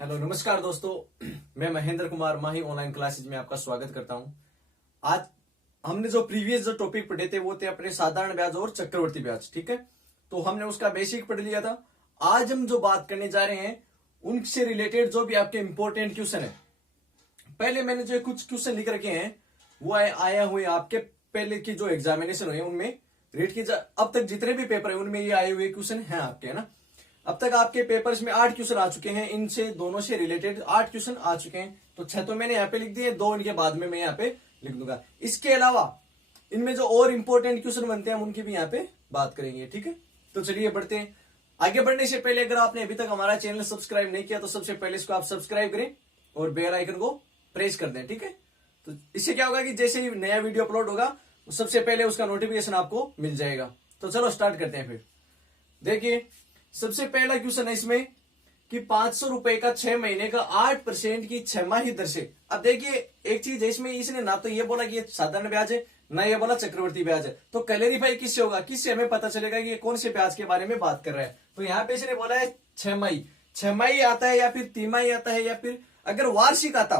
Hello नमस्कार दोस्तों, मैं महेंद्र कुमार माही ऑनलाइन क्लासेज में आपका स्वागत करता हूं। आज हमने जो प्रीवियस जो टॉपिक पढ़े थे वो थे अपने साधारण ब्याज और चक्रवर्ती ब्याज। ठीक है, तो हमने उसका बेसिक पढ़ लिया था। आज हम जो बात करने जा रहे हैं उनसे रिलेटेड जो भी आपके इंपॉर्टेंट क्वेश्चन है। पहले मैंने जो कुछ क्वेश्चन लिख रखे हैं वो आया हुए आपके पहले की जो एग्जामिनेशन हुए उनमें रीट की अब तक जितने भी पेपर है उनमें ये आए हुए क्वेश्चन हैं आपके, है ना। अब तक आपके पेपर्स में 8 क्वेश्चन आ चुके हैं, इनसे दोनों से रिलेटेड 8 क्वेश्चन आ चुके हैं। तो 6 तो मैंने यहाँ पे लिख दिए, 2 इनके बाद में मैं यहाँ पे लिख दूंगा। इसके अलावा इनमें जो और इंपॉर्टेंट क्वेश्चन बनते हैं हम उनकी भी यहाँ पे बात करेंगे। ठीक है, तो चलिए बढ़ते हैं। आगे बढ़ने से पहले अगर आपने अभी तक हमारा चैनल सब्सक्राइब नहीं किया तो सबसे पहले इसको आप सब्सक्राइब करें और बेल आइकन को प्रेस कर दें। ठीक है, तो इससे क्या होगा कि जैसे ही नया वीडियो अपलोड होगा तो सबसे पहले उसका नोटिफिकेशन आपको मिल जाएगा। तो चलो स्टार्ट करते हैं। फिर देखिए, सबसे पहला क्वेश्चन है इसमें कि 500 रुपए का 6 महीने का 8% की 6 माही दर से। अब देखिए एक चीज है इसमें, इसने ना तो ये बोला कि ये साधारण ब्याज है ना ये बोला चक्रवर्ती ब्याज है। तो क्लैरिफाई किससे होगा, किससे हमें पता चलेगा कि ये कौन से ब्याज के बारे में बात कर रहा है। तो यहाँ पे इसने बोला है 6 माही आता है या फिर तिमाही आता है, या फिर अगर वार्षिक आता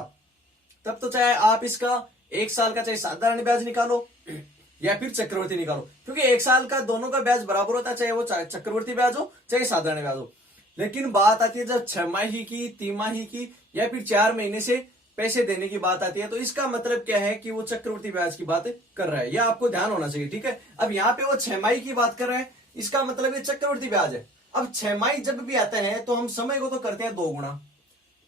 तब तो चाहे आप इसका 1 साल का चाहे साधारण ब्याज निकालो या फिर चक्रवर्ती निकालो, क्योंकि 1 साल का दोनों का ब्याज बराबर होता है, चाहे वो चक्रवर्ती ब्याज हो चाहे साधारण ब्याज हो। लेकिन बात आती है जब 6 माही की, तिमाही की या फिर 4 महीने से पैसे देने की बात आती है, तो इसका मतलब क्या है कि वो चक्रवर्ती ब्याज की बात कर रहा है। यह आपको ध्यान होना चाहिए। ठीक है, अब यहाँ पे वो 6 माही की बात कर रहा है, इसका मतलब ये चक्रवर्ती ब्याज है। अब 6 माही जब भी आता है तो हम समय को तो करते हैं 2 गुना।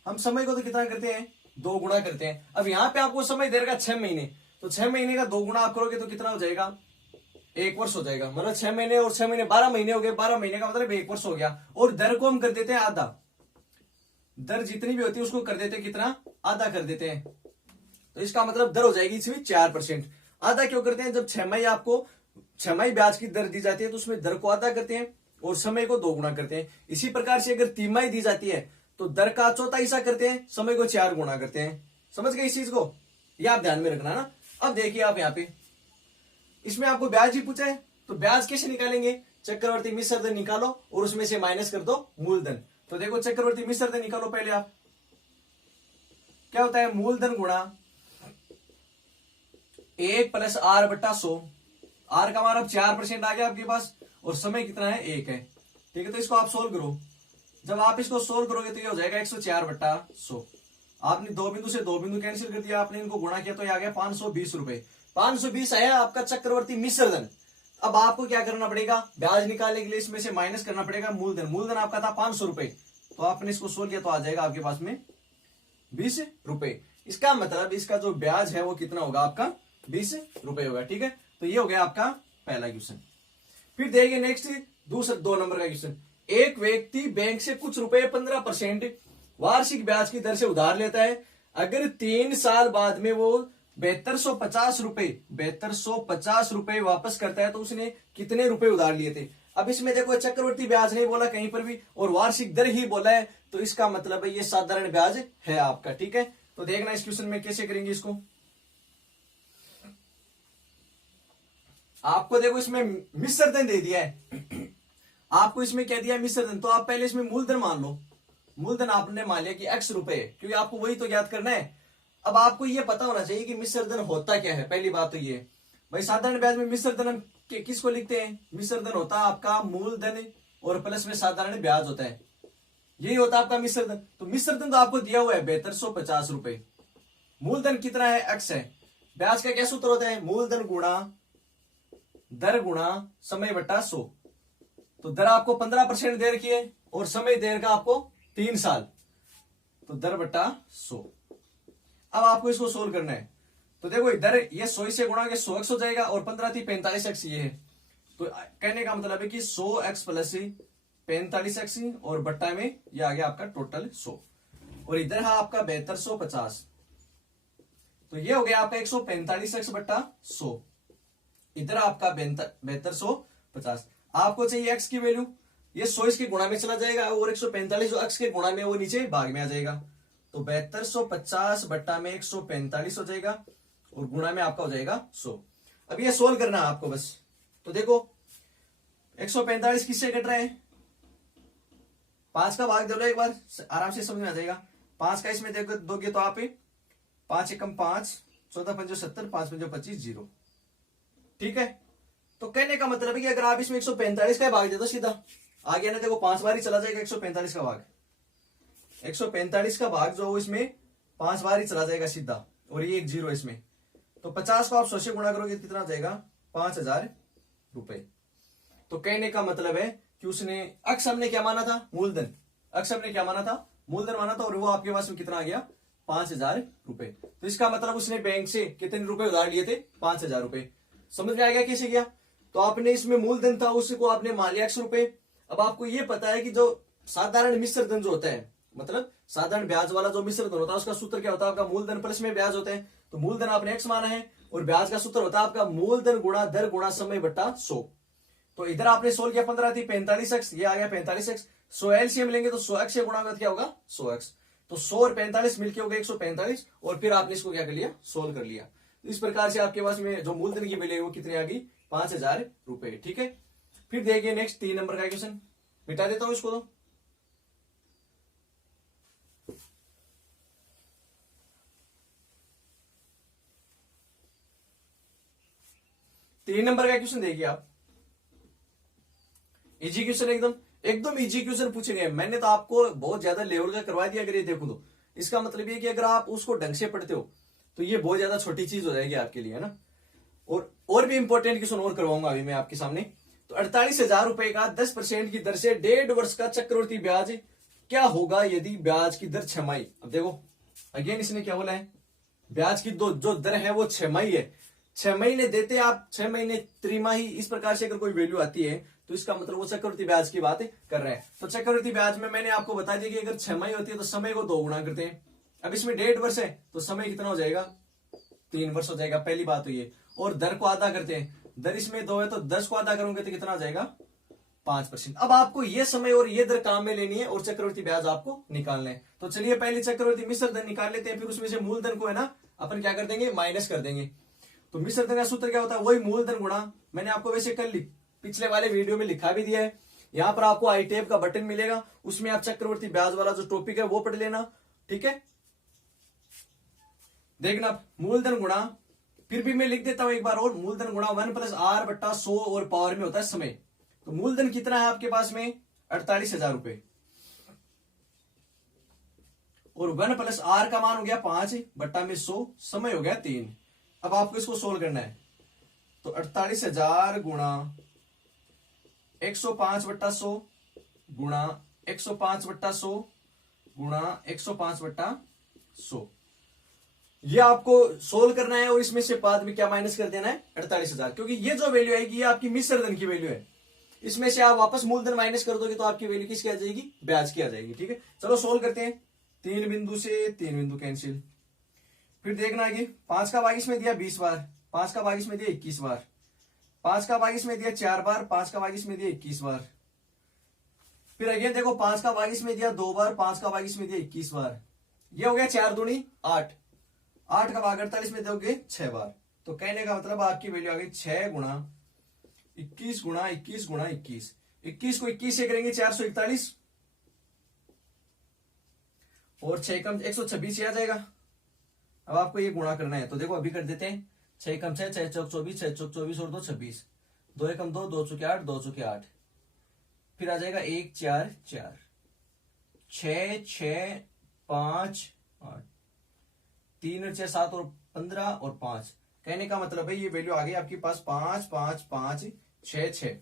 हम समय को तो कितना करते हैं, 2 गुना करते हैं। अब यहाँ पे आपको समय दे रखा 6 महीने, तो 6 महीने का 2 गुना आप करोगे तो कितना हो जाएगा, 1 वर्ष हो जाएगा। मतलब 6 महीने और 6 महीने 12 महीने हो गए, 12 महीने का मतलब 1 वर्ष हो गया। और दर को हम कर देते हैं आधा, दर जितनी भी होती है उसको कर देते हैं कितना, आधा कर देते हैं। तो इसका मतलब दर हो जाएगी इसमें 4%। आधा क्यों करते हैं, जब 6 माही आपको 6 माही ब्याज की दर दी जाती है तो उसमें दर को आधा करते हैं और समय को 2 गुना करते हैं। इसी प्रकार से अगर तिमाही दी जाती है तो दर का चौथा हिस्सा करते हैं, समय को 4 गुना करते हैं। समझ गए इस चीज को, यह आप ध्यान में रखना ना। अब देखिए आप यहाँ पे इसमें आपको ब्याज ही पूछा है, तो ब्याज कैसे निकालेंगे, चक्रवर्ती मिश्र धन निकालो और उसमें से माइनस कर दो मूलधन। तो देखो चक्रवर्ती मिश्र धन निकालो पहले आप, क्या होता है, मूलधन गुणा 1 + r/100। आर का मान अब 4% आ गया आपके पास और समय कितना है, 1 है। ठीक है, तो इसको आप सोल्व करो। जब आप इसको सोल्व करोगे तो ये हो जाएगा 104/100। आपने 2 बिंदु से 2 बिंदु कैंसिल कर दिया, आपने इनको गुणा किया तो ये आ गया 520 रुपए। 520 आया आपका चक्रवर्ती मिश्र धन। अब आपको क्या करना पड़ेगा, ब्याज निकालने के लिए इसमें से माइनस करना पड़ेगा मूलधन। मूलधन आपका था 500 रुपए, तो आपने इसको सोल्व किया तो आ जाएगा आपके पास में 20 रुपए। इसका मतलब इसका जो ब्याज है वो कितना होगा, आपका 20 रुपए होगा। ठीक है, तो ये हो गया आपका पहला क्वेश्चन। फिर देखिए नेक्स्ट दूसरा 2 नंबर का क्वेश्चन। एक व्यक्ति बैंक से कुछ रुपए 15% वार्षिक ब्याज की दर से उधार लेता है। अगर 3 साल बाद में वो 7250 रुपए वापस करता है तो उसने कितने रुपए उधार लिए थे। अब इसमें देखो चक्रवर्ती ब्याज नहीं बोला कहीं पर भी और वार्षिक दर ही बोला है, तो इसका मतलब है ये साधारण ब्याज है आपका। ठीक है, तो देखना इस क्वेश्चन में कैसे करेंगे इसको। आपको देखो इसमें मिश्र धन दे दिया है, आपको इसमें क्या दिया है, मिश्र धन। तो आप पहले इसमें मूलधन मान लो। मूलधन आपने मान लिया कि x रुपए, क्योंकि आपको वही तो याद करना है। अब आपको ये पता होना चाहिए कि मिश्र धन होता क्या है। पहली बात तो ये भाई, साधारण ब्याज में मिश्र धन किसको लिखते हैं, मिश्र धन होता है आपका मूलधन और प्लस में साधारण ब्याज होता है, यही होता है आपका मिश्र धन। तो मिश्र धन तो आपको दिया हुआ है 7250 रुपए। मूलधन कितना है, x है। ब्याज का क्या सूत्र होता है, मूलधन गुणा दर गुणा समय बटा 100। तो दर आपको 15% दे रखी है और समय दे रखा आपको 3 साल, तो दर बटा 100। अब आपको इसको सोल्व करना है। तो देखो इधर ये 100 से गुणा के 100x हो जाएगा और 15 थी 45x ये है। तो कहने का मतलब है कि 100x + 45x और बट्टा में ये आ गया आपका टोटल 100 और इधर है आपका 7250। तो ये हो गया आपका 145x बट्टा 100, इधर आपका 7250। आपको चाहिए x की वैल्यू, ये 100 इसके गुणा में चला जाएगा और 145 जो x के गुणा में वो नीचे भाग में आ जाएगा। तो 7250 बट्टा में 145 हो जाएगा और गुणा में आपका हो जाएगा 100। अब ये सोल्व करना है आपको बस। तो देखो 145 किससे कट रहा है, 5 का भाग दे लो एक बार, आराम से समझ में आ जाएगा। 5 का इसमें दोगे तो आप 5 एकम 5, 14 पंजो 70, 5 पंजो 25, 0। ठीक है, तो कहने का मतलब है कि अगर आप इसमें 145 का भाग दे दो सीधा, आगे ना देखो 5 बार ही चला जाएगा 145 का भाग। 145 का भाग जो इसमें 5 बार ही चला जाएगा सीधा, और ये एक 0 इसमें, तो 50 को आप 100 से गुणा करोगे तो कितना जाएगा, 5000 रुपए। तो कहने का मतलब है कि उसने अक्ष हमने क्या माना था, मूलधन, अक्ष हमने क्या माना था, मूलधन माना था, और वो आपके पास में कितना आ गया, 5000 रुपए। तो इसका मतलब उसने बैंक से कितने रुपए उधार लिए थे, 5000 रुपए। समझ में आ गया कैसे गया। तो आपने इसमें मूलधन था, उसको आपने मान लिया 100 रुपए। अब आपको ये पता है कि जो साधारण मिश्र धन जो होता है, मतलब साधारण ब्याज वाला जो मिश्र धन होता है, उसका सूत्र क्या होता है, आपका मूलधन प्लस में ब्याज होता है। तो मूलधन आपने x माना है, और ब्याज का सूत्र होता है आपका मूलधन गुणा दर गुणा समय बट्टा 100। तो इधर आपने सोल्व किया 15 थी, 45x, ये आ गया 45x। 100 एलसीएम लेंगे तो 100x से गुणा क्या होगा, 100x। तो 100 और 45 मिलके हो गए 145, और फिर आपने इसको क्या कर लिया, सोल्व कर लिया। इस प्रकार से आपके पास में जो मूलधन की वैल्यू है वो कितनी आ गई, 5000 रुपए। ठीक है, फिर देखिए नेक्स्ट 3 नंबर का क्वेश्चन, मिटा देता हूं इसको। तो 3 नंबर का क्वेश्चन देखिए आप, इजी क्वेश्चन, एकदम एकदम इजी क्वेश्चन पूछे गए। मैंने तो आपको बहुत ज्यादा लेवल का करवा दिया, अगर ये देखो तो इसका मतलब ये कि अगर आप उसको ढंग से पढ़ते हो तो ये बहुत ज्यादा छोटी चीज हो जाएगी आपके लिए, है ना। और भी इंपॉर्टेंट क्वेश्चन और करवाऊंगा अभी मैं आपके सामने। तो 48,000 रुपए का 10% की दर से 1.5 वर्ष का चक्रवृद्धि ब्याज क्या होगा यदि ब्याज की दर 6 माही। अब देखो अगेन इसने क्या बोला है, ब्याज की जो दर है वो 6 माही है। 6 महीने देते आप, 6 महीने त्रिमाही, इस प्रकार से अगर कोई वैल्यू आती है तो इसका मतलब वो चक्रवृद्धि ब्याज की बात कर रहे हैं। तो चक्रवृद्धि ब्याज में मैंने आपको बता दिया कि अगर 6 माही होती है तो समय को 2 गुना करते हैं। अब इसमें 1.5 वर्ष है तो समय कितना हो जाएगा, 3 वर्ष हो जाएगा, पहली बात तो ये। और दर को आधा करते हैं, दर इसमें 2 है तो 10 को आधा करोगे तो कितना आ जाएगा, 5%। अब आपको ये समय और ये दर काम में लेनी है और चक्रवृद्धि ब्याज आपको निकालना है। तो चलिए पहले चक्रवृद्धि मिश्र धन निकाल लेते हैं, फिर उसमें से मूलधन को है ना अपन क्या कर देंगे, माइनस कर देंगे। तो मिश्र धन का सूत्र क्या होता है, वही मूलधन गुणा, मैंने आपको वैसे कल पिछले वाले वीडियो में लिखा भी दिया है। यहां पर आपको आई टैब का बटन मिलेगा, उसमें आप चक्रवृद्धि ब्याज वाला जो टॉपिक है वो पढ़ लेना। ठीक है, देखना मूलधन गुणा, फिर भी मैं लिख देता हूं एक बार और, मूलधन गुणा 1 + r बट्टा 100 और पावर में होता है समय। तो मूलधन कितना है आपके पास में, 48,000 रुपए, और 1 + r का मान हो गया 5 बट्टा में 100, समय हो गया 3। अब आपको इसको सोल्व करना है। तो 48,000 गुणा 105 बट्टा 100 गुणा 105 बट्टा 100 गुणा 105 बट्टा 100, ये आपको सोल्व करना है। और इसमें से बाद में क्या माइनस कर देना है, 48,000, क्योंकि ये जो वैल्यू आएगी ये आपकी मिश्र धन की वैल्यू है। इसमें से आप वापस मूलधन माइनस कर दोगे तो आपकी वैल्यू किसकी आ जाएगी, ब्याज की आ जाएगी। ठीक है, चलो सोल्व करते हैं। 3 बिंदु से 3 बिंदु कैंसिल। फिर देखना आगे, 5 का भाग इसमें दिया 20 बार, 5 का भाग इसमें दिया 21 बार, 5 का भाग इसमें दिया 4 बार, 5 का भाग इसमें दिया 21 बार। फिर अगेन देखो 5 का भाग इसमें दिया 2 बार, 5 का भाग इसमें दिया 21 बार। ये हो गया 4 दूनी 8, 8 का भाग 48 में दोगे 6 बार। तो कहने का मतलब आपकी वैल्यू आ गई 6 गुणा 21 गुणा 21 गुणा 21। 21 को 21 से करेंगे 441, और 6 कम 126 आ जाएगा। अब आपको ये गुणा करना है, तो देखो अभी कर देते हैं। 6 कम 6, 6 चौक 24, 6 चौक 24 और 2 26, 2 एकम 2, 2 चौके 8, 2 चौके 8। फिर आ जाएगा 1 4 4, 6 6 5 8, 3 और 6 7 और 15 और 5। कहने का मतलब है ये वैल्यू आ गई आपके पास 5 5 5 6 6,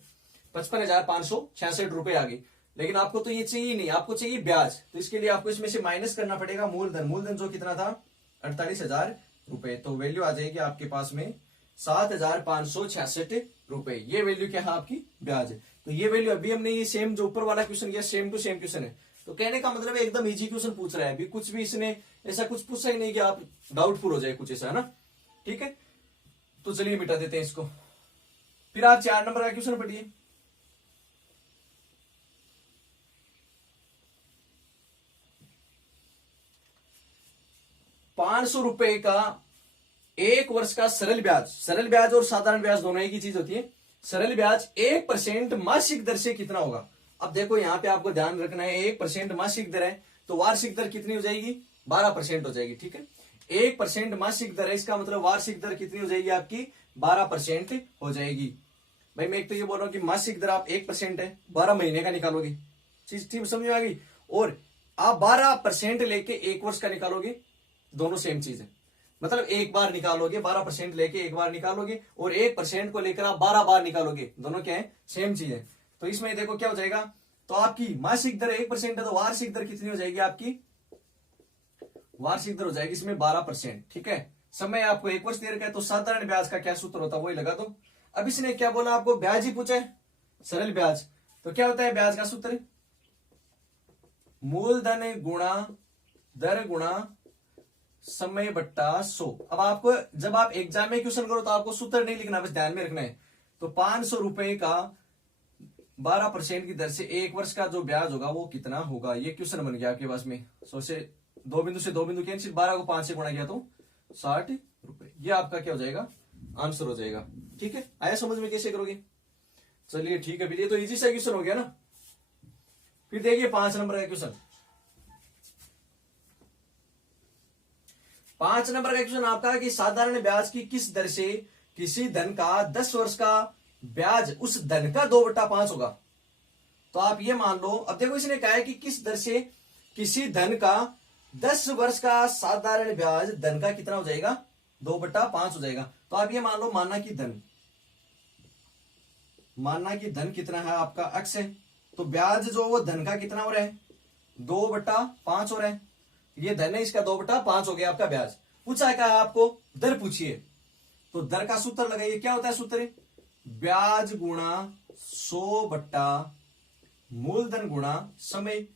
55,566 रुपए आ गई। लेकिन आपको तो ये चाहिए नहीं, आपको चाहिए ब्याज। तो इसके लिए आपको इसमें से माइनस करना पड़ेगा मूलधन। मूलधन जो कितना था, 48,000 रुपए। तो वैल्यू आ जाएगी आपके पास में 7,566 रुपए। ये वैल्यू क्या है आपकी, ब्याज है। तो ये वैल्यू अभी हमने ये सेम जो ऊपर वाला क्वेश्चन किया, सेम टू सेम क्वेश्चन है। तो कहने का मतलब है एकदम इजी क्वेश्चन पूछ रहा है, अभी कुछ भी इसने ऐसा कुछ पूछा ही नहीं कि आप डाउटफुल हो जाए कुछ ऐसा, है ना। ठीक है, तो चलिए मिटा देते हैं इसको। फिर आप 4 नंबर का क्वेश्चन पढ़िए। 500 रुपए का 1 वर्ष का सरल ब्याज, सरल ब्याज और साधारण ब्याज दोनों एक ही चीज होती है। सरल ब्याज 1% मासिक दर से कितना होगा, अब देखो यहाँ पे आपको ध्यान रखना है 1% मासिक दर है, तो वार्षिक दर कितनी हो जाएगी? 12% हो जाएगी। ठीक है, 1% मासिक दर है, इसका मतलब वार्षिक दर कितनी हो जाएगी आपकी? 12% हो जाएगी। भाई मैं एक तो ये बोल रहा हूँ कि मासिक दर आप 1% है, 12 महीने का निकालोगे, चीज ठीक समझ में आ गई। और आप 12% लेके 1 वर्ष का निकालोगे, दोनों सेम चीज है। मतलब एक बार निकालोगे 12% लेके एक बार निकालोगे, और 1% को लेकर आप 12 बार निकालोगे, दोनों क्या है? सेम चीज है। तो इसमें देखो क्या हो जाएगा, तो आपकी मासिक दर 1% है, तो वार्षिक दर कितनी हो जाएगी आपकी? वार्षिक दर हो जाएगी इसमें 12%। ठीक है, समय आपको 1 वर्ष दे रखा है, तो साधारण ब्याज का क्या सूत्र होता है वही लगा दो। अब इसने क्या बोला आपको? ब्याज ही पूछा है, सरल ब्याज। तो क्या होता है ब्याज का सूत्र? मूलधन गुणा दर गुणा समय बट्टा 100। अब आपको जब आप एग्जाम में क्वेश्चन करो तो आपको सूत्र नहीं लिखना, बस ध्यान में रखना है। तो 500 रुपए का 12% की दर से 1 वर्ष का जो ब्याज होगा वो कितना होगा? ये क्वेश्चन बन गया आपके पास में। सौ से 2 बिंदु से 2 बिंदु कैंसिल, 12 को 5 से गुणा किया तो 60 रुपए। ये आपका क्या हो जाएगा? आंसर हो जाएगा। ठीक है, आया समझ में कैसे करोगे? चलिए ठीक है, ये तो इजी सा क्वेश्चन हो गया ना। फिर देखिए 5 नंबर का क्वेश्चन। 5 नंबर का क्वेश्चन आपका कि साधारण ब्याज की किस दर से किसी धन का 10 वर्ष का ब्याज उस धन का 2/5 होगा। तो आप ये मान लो, अब देखो इसने कहा है कि किस दर से किसी धन का 10 वर्ष का साधारण ब्याज धन का कितना हो जाएगा? 2/5 हो जाएगा। तो आप ये मान लो, माना कि धन कितना है आपका? x है, तो ब्याज जो वो धन का कितना हो रहा है? 2/5 हो रहा है। ये धन है, इसका 2/5 हो गया आपका ब्याज। पूछा क्या है आपको? दर पूछिए, तो दर का सूत्र लगाइए। क्या होता है सूत्र? ब्याज गुणा 100 बट्टा मूलधन गुणा समय।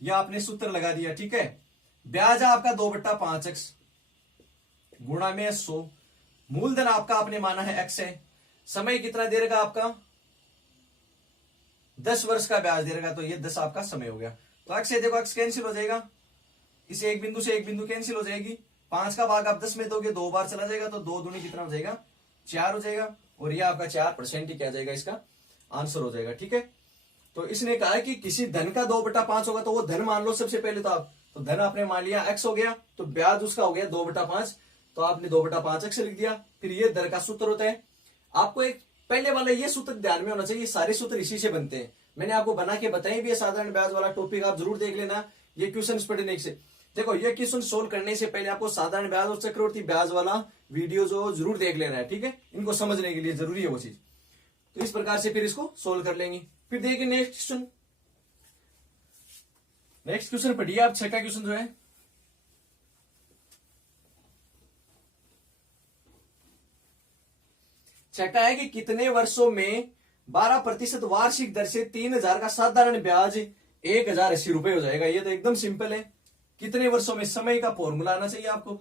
यह आपने सूत्र लगा दिया। ठीक है, ब्याज आपका 2/5x गुणा में 100, मूलधन आपका आपने माना है x है, समय कितना दे रखा आपका? 10 वर्ष का ब्याज दे रखा, तो ये 10 आपका समय हो गया। तो x है, देखो x कैंसिल हो जाएगा, इसे एक बिंदु से एक बिंदु कैंसिल हो जाएगी। 5 का भाग आप 10 में दोगे, 2 बार चला जाएगा, तो 2 दूनी कितना हो जाएगा? 4 हो जाएगा। और ये आपका 4% ही क्या जाएगा? इसका आंसर हो जाएगा। ठीक है, तो इसने कहा है कि किसी धन का 2/5 होगा, तो वो धन मान लो सबसे पहले। तो आप तो धन आपने मान लिया x हो गया, तो ब्याज उसका हो गया 2/5, तो आपने 2/5x लिख दिया। फिर ये दर का सूत्र होता है। आपको एक पहले वाला ये सूत्र ध्यान में होना चाहिए, सारे सूत्र इसी से बनते हैं। मैंने आपको बना के बताई भी है, साधारण ब्याज वाला टॉपिक आप जरूर देख लेना ये क्वेश्चन पढ़ने से। देखो ये क्वेश्चन सोल्व करने से पहले आपको साधारण ब्याज और चक्रवर्ती ब्याज वाला वीडियो जो जरूर देख लेना है। ठीक है, इनको समझने के लिए जरूरी है वो चीज। तो इस प्रकार से फिर इसको सोल्व कर लेंगे। फिर देखिए नेक्स्ट क्वेश्चन। नेक्स्ट क्वेश्चन पढ़िए आप, 6 का क्वेश्चन जो है। छठा है कि कितने वर्षों में 12% वार्षिक दर से 3000 का साधारण ब्याज 1080 रुपए हो जाएगा। ये तो एकदम सिंपल है। कितने वर्षों में? समय का फॉर्मूला आना चाहिए आपको।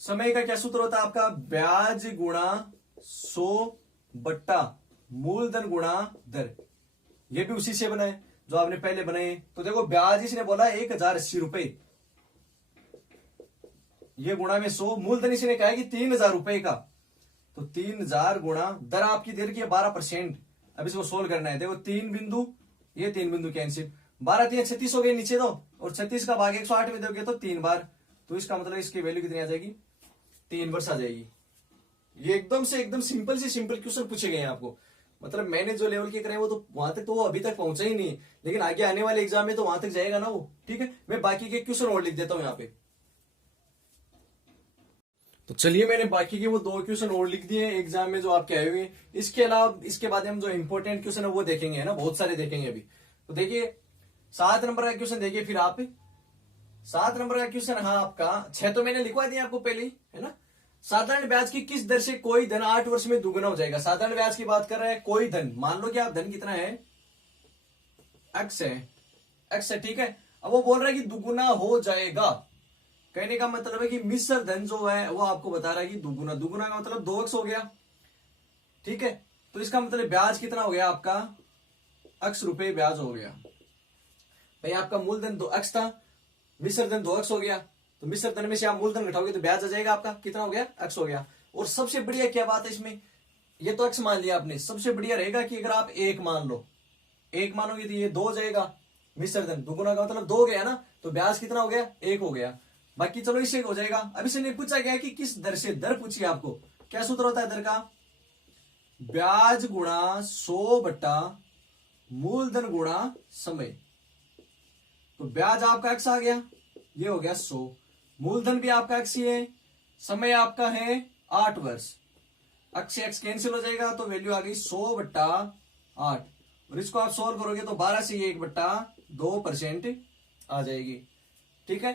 समय का क्या सूत्र होता है आपका? ब्याज गुणा 100 बट्टा मूलधन गुणा दर। ये भी उसी से बना है जो आपने पहले बनाए। तो देखो ब्याज इसने बोला 1080 रुपए, ये गुणा में 100, मूलधन इसने कहा है कि 3000 रुपए का, तो 3000 गुणा दर आपकी दे रखी है 12%। अब इसको सोल्व करना है। देखो 3 बिंदु, ये 3 बिंदु कैंसिल, 12 3 36 हो गए नीचे दो, और 36 का भाग 108 में दोगे तो 3 बार, तो इसका मतलब इसकी वैल्यू कितनी आ जाएगी? 3 वर्ष आ जाएगी। ये एकदम सिंपल से सिंपल क्वेश्चन पूछे गए हैं आपको। मतलब मैंने जो लेवल के करे वो तो वहां तक तो वो अभी तक पहुंचा ही नहीं, लेकिन आगे आने वाले एग्जाम में तो वहां तक जाएगा ना वो। ठीक है, मैं बाकी के क्वेश्चन और लिख देता हूं यहाँ पे। तो चलिए मैंने बाकी के वो 2 क्वेश्चन और लिख दिए हैं एग्जाम में जो आपके आए हुए हैं। इसके अलावा इसके बाद हम जो इंपॉर्टेंट क्वेश्चन है वो देखेंगे, है ना, बहुत सारे देखेंगे अभी। तो देखिए 7 नंबर का क्वेश्चन देखिए फिर आप। 7 नंबर का क्वेश्चन है आपका, 6 तो मैंने लिखवा दिया आपको पहले ही, है ना। साधारण ब्याज की किस दर से कोई धन 8 वर्ष में दुगुना हो जाएगा? साधारण ब्याज की बात कर रहे हैं। कोई धन, मान लो कि आप धन कितना है? x है, x है। ठीक है, अब वो बोल रहा है कि दुगुना हो जाएगा। कहने का मतलब है कि मिश्र धन जो है वो आपको बता रहा है कि दुगुना, दुगुना का मतलब 2x हो गया। ठीक है, तो इसका मतलब ब्याज कितना हो गया आपका? x रुपए ब्याज हो गया। भाई आपका मूलधन 2x था, मिश्र धन 2x हो गया, तो मिश्र धन में से आप मूलधन घटाओगे तो ब्याज आ जाएगा आपका, कितना हो गया? x हो गया। और सबसे बढ़िया क्या बात है इसमें, ये तो x मान लिया आपने, सबसे बढ़िया रहेगा कि अगर आप 1 मान लो, एक मानोगे तो ये 2 हो जाएगा, मिश्र धन दुगुना का मतलब 2 हो गया ना, तो ब्याज कितना हो गया 1 हो गया। बाकी चलो इससे हो जाएगा। अब इसने पूछा गया कि किस दर से, दर पूछिए आपको, क्या सूत्र होता है दर का, ब्याज गुणा 100 बट्टा मूलधन गुणा समय। तो ब्याज आपका x आ गया, ये हो गया 100, मूलधन भी आपका x ही है, समय आपका है 8 वर्ष, x से x कैंसिल हो जाएगा तो वैल्यू आ गई 100 बट्टा 8, और इसको आप सोल्व करोगे तो 12 से 1 बट्टा 2% आ जाएगी। ठीक है,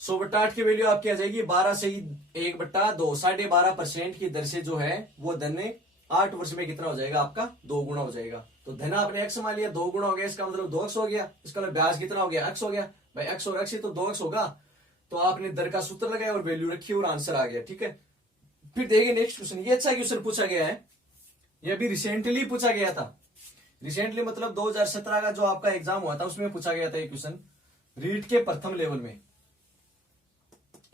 100 बट्टा 8 की वैल्यू आपकी आ जाएगी 12 से 1 बट्टा 2, 12.5% की दर से जो है वो धन 8 वर्ष में कितना हो जाएगा आपका 2 गुना हो जाएगा। तो धन आपने x मान लिया, 2 गुना हो गया, इसका मतलब 2x हो गया, इसका मतलब ब्याज कितना हो गया x हो गया भाई, x और x ही तो 2x होगा। तो आपने दर का सूत्र लगाया और वैल्यू रखी और आंसर आ गया। ठीक है, फिर देखिए नेक्स्ट क्वेश्चन, ये अच्छा क्वेश्चन पूछा गया है, ये अभी रिसेंटली पूछा गया था, रिसेंटली मतलब 2017 का जो आपका एग्जाम हुआ था उसमें पूछा गया था ये क्वेश्चन, रीट के प्रथम लेवल में,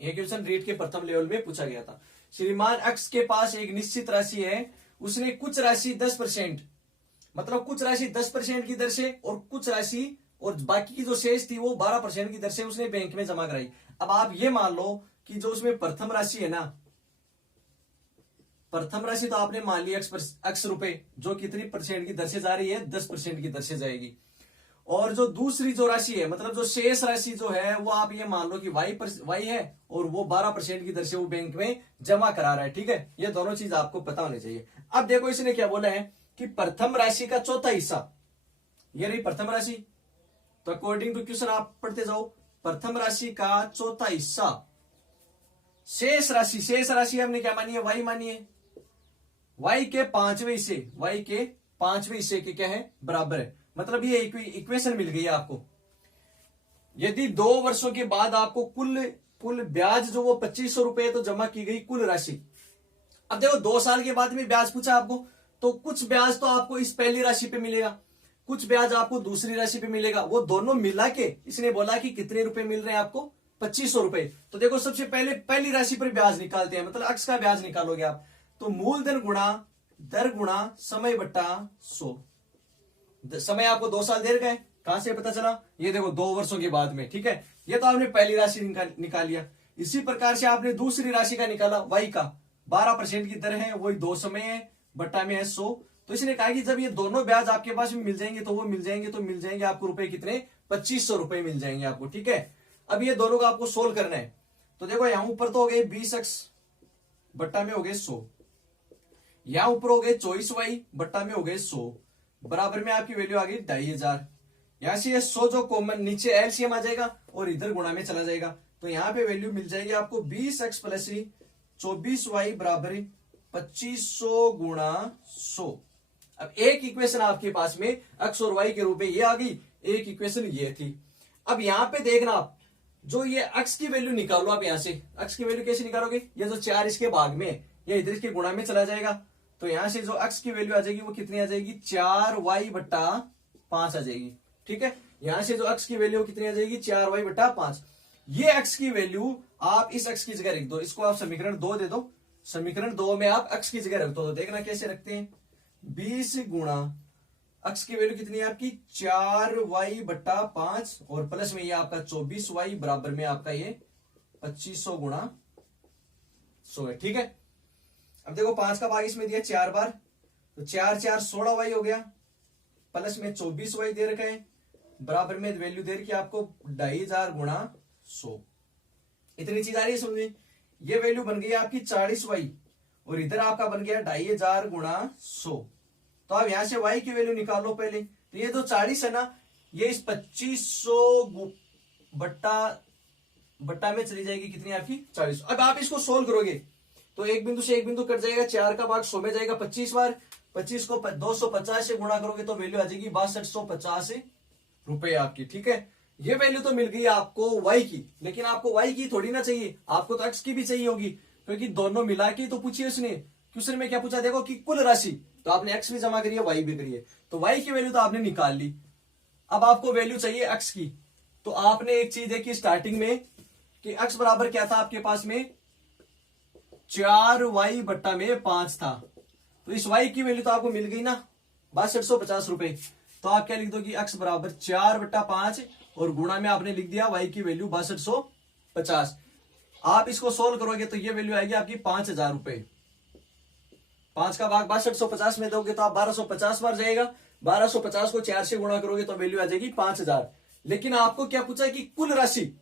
ये क्वेश्चन रीट के प्रथम लेवल में पूछा गया था। श्रीमान x के पास एक निश्चित राशि है, उसने कुछ राशि 10%, मतलब कुछ राशि 10% की दर से और कुछ राशि और बाकी की जो शेष थी वो 12% की दर से उसने बैंक में जमा कराई। अब आप ये मान लो कि जो उसमें प्रथम राशि है ना, प्रथम राशि तो आपने मान लिया x रुपए, जो कितनी परसेंट की दर से जा रही है 10% की दर से जाएगी, और जो दूसरी जो राशि है मतलब जो शेष राशि जो है वो आप ये मान लो कि y है और वो 12% की दर से वो बैंक में जमा करा रहा है। ठीक है, ये दोनों चीज आपको पता होनी चाहिए। अब देखो इसने क्या बोला है कि प्रथम राशि का चौथा हिस्सा, ये रही प्रथम राशि, तो अकॉर्डिंग टू क्वेश्चन आप पढ़ते जाओ, प्रथम राशि का चौथा हिस्सा, शेष राशि, शेष राशि हमने क्या मानी है y मानी है, y के 5वें हिस्से, y के 5वें हिस्से के क्या है बराबर है, मतलब ये इक्वेशन मिल गई है आपको। यदि 2 वर्षों के बाद आपको कुल ब्याज जो वो 2500 रुपए तो जमा की गई कुल राशि, अब देखो 2 साल के बाद में ब्याज पूछा आपको, तो कुछ ब्याज तो आपको इस पहली राशि पे मिलेगा, कुछ ब्याज आपको दूसरी राशि पे मिलेगा, वो दोनों मिला के इसने बोला कि कितने रुपए मिल रहे हैं आपको 2500 रुपए। तो देखो सबसे पहले पहली राशि पर ब्याज निकालते हैं, मतलब x का ब्याज निकालोगे आप, तो मूलधन गुणा दर गुणा समय बट्टा 100, समय आपको 2 साल दे रखा है, कहां से पता चला, ये देखो 2 वर्षों के बाद में। ठीक है, ये तो आपने पहली राशि निकाल लिया। इसी प्रकार से आपने दूसरी राशि का निकाला, y का 12% की दर है, वही 2 समय है, बट्टा में है 100। तो इसने कहा कि जब ये दोनों ब्याज आपके पास में मिल जाएंगे तो वो मिल जाएंगे आपको रुपए कितने 2500 रुपए मिल जाएंगे आपको। ठीक है, अब ये दोनों का आपको सोल्व करना है, तो देखो यहां ऊपर तो हो गए 20x बट्टा में हो गए 100, यहां ऊपर हो गए 24y बट्टा में हो गए 100, बराबर में आपकी वैल्यू आ गई 2500। यहां से ये 100 जो कॉमन नीचे एलसीएम आ जाएगा और इधर गुणा में चला जाएगा, तो यहां पे वैल्यू मिल जाएगी आपको 20x प्लस 24y बराबर 2500 गुणा 100। अब एक इक्वेशन आपके पास में x और y के रूप में ये आ गई, एक इक्वेशन ये थी। अब यहां पे देखना आप, जो ये x की वैल्यू निकालो आप, यहां से x की वैल्यू कैसे निकालोगे, ये जो 4 इसके भाग में ये इधर इसके गुणा में चला जाएगा, तो यहां से जो x की वैल्यू आ जाएगी वो कितनी आ जाएगी 4y बट्टा 5 आ जाएगी। ठीक है, यहां से जो x की वैल्यू कितनी आ जाएगी 4y बट्टा 5। ये x की वैल्यू आप इस x की जगह रख दो, इसको आप समीकरण 2 दे दो, समीकरण 2 में आप x की जगह रख दो, तो देखना कैसे रखते हैं, 20 गुणा x की वैल्यू कितनी है आपकी 4y बट्टा 5 और प्लस में ये आपका 24y बराबर में आपका ये 2500 गुणा 100 है। ठीक है, अब देखो 5 का भाग इसमें दिया 4 बार, तो 4 4 16y हो गया, प्लस में 24y दे रखा है, बराबर में वैल्यू दे रखी है आपको 2500 गुणा 100। इतनी चीज आ रही है समझे, ये वैल्यू बन गई आपकी 40y और इधर आपका बन गया 2500 गुणा 100। तो आप यहां से y की वैल्यू निकालो पहले, तो ये जो 40 है ना, ये इस 2500 बट्टा में चली जाएगी कितनी आपकी 40। अब आप इसको सोल्व करोगे तो एक बिंदु से एक बिंदु कट जाएगा, 4 का भाग 100 में जाएगा 25 बार, 25 को 250 से गुणा करोगे तो वैल्यू आ जाएगी 6250 रुपए आपकी। ठीक है, ये वैल्यू तो मिल गई आपको y की, लेकिन आपको y की थोड़ी ना चाहिए, आपको तो x की भी चाहिए होगी, क्योंकि दोनों मिला के तो पूछिए उसने। क्वेश्चन में क्या पूछा देखो कि कुल राशि, तो आपने x भी जमा करी है y भी करी है, तो y की वैल्यू तो आपने निकाल ली। अब आपको वैल्यू चाहिए x की, तो आपने एक चीज देखी स्टार्टिंग में कि x बराबर क्या था आपके पास में 4y बट्टा में 5 था, तो इस y की वैल्यू तो आपको मिल गई ना 6250 रुपए। तो आप क्या लिख दोगे, x बराबर 4/5 और गुणा में आपने लिख दिया y की वैल्यू 6250। आप इसको सोल्व करोगे तो ये वैल्यू आएगी आपकी 5000 रुपए। 5 का भाग 6250 में दोगे तो आप 1250 बार जाएगा, 1250 को 4 से गुणा करोगे तो वैल्यू आ जाएगी 5000। लेकिन आपको क्या पूछा है कि कुल राशि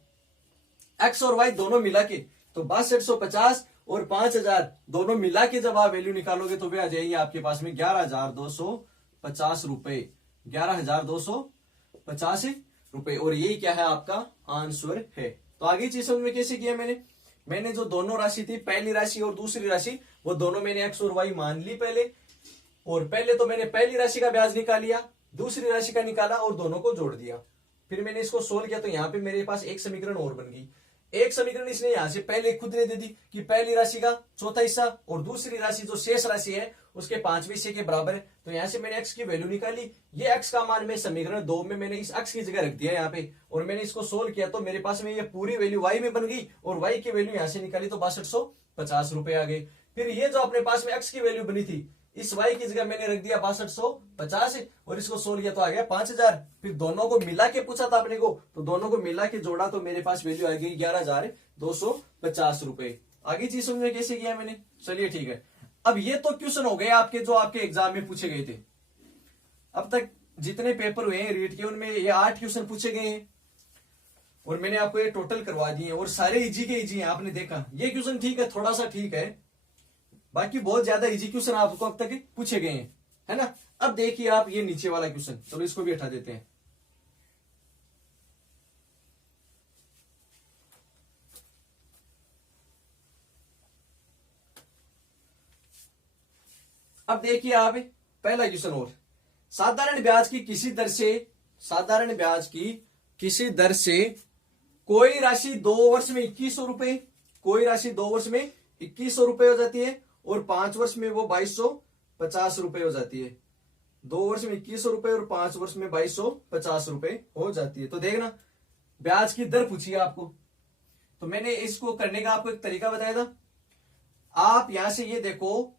x और y दोनों मिला के, तो 6250 और 5000 दोनों मिला के जब आप वैल्यू निकालोगे तो वे आ जाएगी आपके पास में 11250 रुपए, 11250 रुपए। और ये क्या है, आपका आंसर है। तो आगे चीज समझ में कैसे किया मैंने जो दोनों राशि थी, पहली राशि और दूसरी राशि, वो दोनों मैंने x और y मान ली पहले। और पहले तो मैंने पहली राशि का ब्याज निकाल लिया, दूसरी राशि का निकाला और दोनों को जोड़ दिया। फिर मैंने इसको सोल्व किया तो यहाँ पे मेरे पास एक समीकरण और बन गई। एक समीकरण इसने यहां से पहले खुद ने दे दी कि पहली राशि का चौथा हिस्सा और दूसरी राशि जो शेष राशि है उसके 5वें हिस्से के बराबर है। तो यहां से मैंने x की वैल्यू निकाली। ये x का मान में समीकरण 2 में मैंने इस x की जगह रख दिया यहाँ पे, और मैंने इसको सोल्व किया तो मेरे पास में ये पूरी वैल्यू y में बन गई और y की वैल्यू यहां से निकाली तो 6250 रुपए आ गए। फिर ये जो अपने पास में x की वैल्यू बनी थी, इस y की जगह मैंने रख दिया 6250 और इसको सोल्व किया तो आ गया 5000। फिर दोनों को मिला के पूछा था अपने को, तो दोनों को मिला के जोड़ा तो मेरे पास वैल्यू आ गई 11250 रुपए। आगे चीज समझ में कैसे किया मैंने, चलिए ठीक है। अब ये तो क्वेश्चन हो गए आपके जो आपके एग्जाम में पूछे गए थे। अब तक जितने पेपर हुए हैं रीट के, उनमें ये 8 क्वेश्चन पूछे गए हैं और मैंने आपको ये टोटल करवा दिए और सारे इजी के इजी हैं। आपने देखा ये क्वेश्चन ठीक है, थोड़ा सा ठीक है, बाकी बहुत ज्यादा इजी क्वेश्चन आपको अब तक पूछे गए हैं, है ना। अब देखिए आप ये नीचे वाला क्वेश्चन, चलो इसको भी हटा देते हैं। अब देखिए आप पहला क्वेश्चन, और साधारण ब्याज की किसी दर से कोई राशि 2 वर्ष में 2100 रुपए, कोई राशि 2 वर्ष में 2100 रुपए हो जाती है और 5 वर्ष में वो 2250 रुपए हो जाती है। 2 वर्ष में 2100 रुपए और 5 वर्ष में 2250 रुपए हो जाती है। तो देखना ब्याज की दर पूछी है आपको, तो मैंने इसको करने का आपको एक तरीका बताया था। आप यहां से ये देखो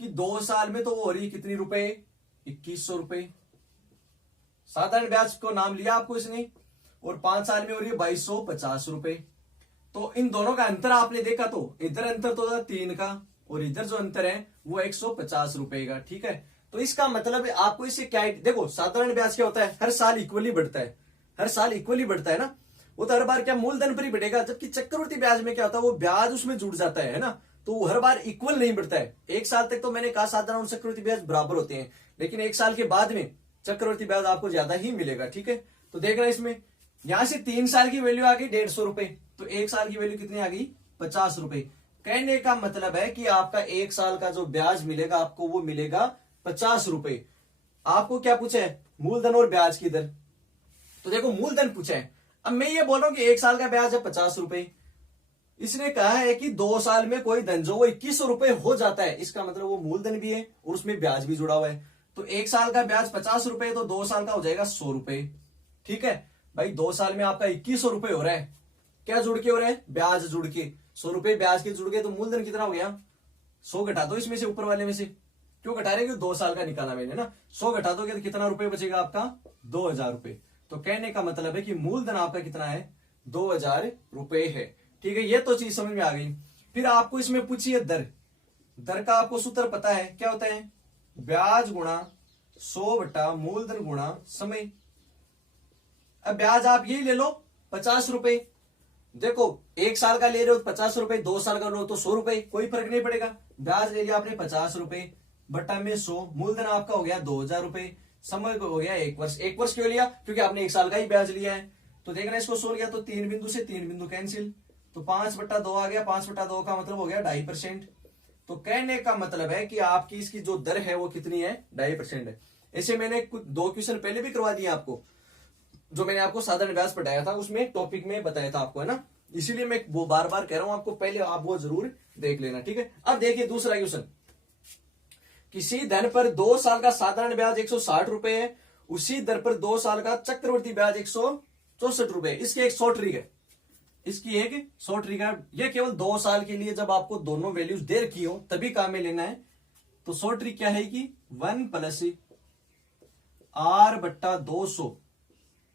कि 2 साल में तो वो हो रही कितनी रुपए, 2100 रुपए। साधारण ब्याज को नाम लिया आपको इसने, और 5 साल में हो रही है 2250 रुपए। तो इन दोनों का अंतर आपने देखा, तो इधर अंतर तो 3 का और इधर जो अंतर है वो 150 रुपए का, ठीक है। तो इसका मतलब है आपको इससे क्या है, देखो साधारण ब्याज क्या होता है, हर साल इक्वली बढ़ता है, हर साल इक्वली बढ़ता है ना, वो तो हर बार क्या मूलधन पर ही बढ़ेगा। जबकि चक्रवृद्धि ब्याज में क्या होता है, वो ब्याज उसमें जुड़ जाता है ना, तो वो हर बार इक्वल नहीं बढ़ता है। एक साल तक तो मैंने कहा साधारण और चक्रवृद्धि ब्याज बराबर होते हैं, लेकिन 1 साल के बाद में चक्रवृद्धि ब्याज आपको ज्यादा ही मिलेगा, ठीक है। तो देखना इसमें यहां से 3 साल की वैल्यू आ गई 150 रुपए, तो 1 साल की वैल्यू कितनी आ गई 50 रुपए। कहने का मतलब है कि आपका 1 साल का जो ब्याज मिलेगा आपको वो मिलेगा 50 रुपए। आपको क्या पूछा है, मूलधन और ब्याज की दर। तो देखो मूलधन पूछा है, अब मैं ये बोल रहा हूं कि 1 साल का ब्याज है 50 रुपए, इसने कहा है कि 2 साल में कोई धन जो वो 2100 रुपए हो जाता है, इसका मतलब वो मूलधन भी है और उसमें ब्याज भी जुड़ा हुआ है। तो 1 साल का ब्याज 50 रुपए, तो 2 साल का हो जाएगा 100 रुपए, ठीक है भाई। 2 साल में आपका 2100 रुपए हो रहा है, क्या जुड़ के हो रहा है, ब्याज जुड़ के। 100 रुपए ब्याज के जुड़ गए तो मूलधन कितना हो गया, 100 घटा दो इसमें से, ऊपर वाले में से। क्यों घटा रहे, 2 साल का निकाला मैंने ना, 100 घटा दोगे तो कितना रुपए बचेगा आपका 2000 रुपए। तो कहने का मतलब है कि मूलधन आपका कितना है 2000 रुपए है, ठीक है। ये तो चीज समझ में आ गई। फिर आपको इसमें पूछिए दर, दर का आपको सूत्र पता है क्या होता है, ब्याज गुणा 100 बटा मूलधन गुणा समय। अब ब्याज आप यही ले लो 50 रुपए, देखो 1 साल का ले रहे हो तो 50 रुपए, 2 साल का लो तो 100 रुपए, कोई फर्क नहीं पड़ेगा। ब्याज ले लिया आपने 50 रुपए बटा में 100, मूलधन आपका हो गया 2000 रुपए, समय हो गया 1 वर्ष। 1 वर्ष क्यों लिया, क्योंकि आपने 1 साल का ही ब्याज लिया है। तो देखना इसको सोल्व किया तो 3 बिंदु से 3 बिंदु कैंसिल, तो 5/2 आ गया, 5/2 का मतलब हो गया 2.5%। तो कहने का मतलब है कि आपकी इसकी जो दर है वो कितनी है 2.5% है। ऐसे मैंने कुछ 2 क्वेश्चन पहले भी करवा दिए आपको, जो मैंने आपको साधारण ब्याज पढ़ाया था उसमें टॉपिक में बताया था आपको, है ना। इसीलिए मैं वो बार बार कह रहा हूं आपको, पहले आप वो जरूर देख लेना, ठीक है। अब देखिए दूसरा क्वेश्चन, किसी धन पर 2 साल का साधारण ब्याज 160 रुपए है, उसी दर पर 2 साल का चक्रवर्ती ब्याज 164 रुपए। इसकी एक शॉर्ट ट्रिक है, इसकी एक शॉर्ट ट्रिक है, ये केवल 2 साल के लिए जब आपको दोनों वैल्यूज दे रखी हो तभी काम में लेना है। तो शॉर्ट ट्रिक क्या है कि 1 + आर बट्टा 200,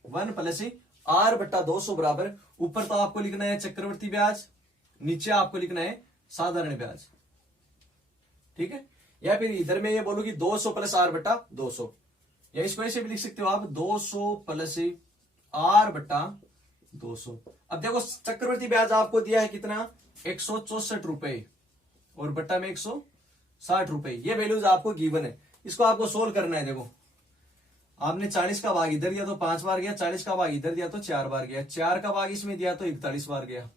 1 + आर बट्टा 200 बराबर, ऊपर तो आपको लिखना है चक्रवर्ती ब्याज, नीचे आपको लिखना है साधारण ब्याज, ठीक है। या फिर इधर में ये बोलो कि 200 + आर बट्टा 200, या इसको ऐसे भी लिख सकते हो आप 200 + आर बट्टा 200। अब देखो चक्रवर्ती ब्याज आपको दिया है कितना, 164 रुपए, और बट्टा में 160 रुपए, ये वैल्यूज आपको गिवन है। इसको आपको सोल्व करना है। देखो आपने 40 का भाग इधर दिया तो 5 बार गया, 40 का भाग इधर दिया तो 4 बार गया, 4 का भाग इसमें दिया तो 41 बार गया,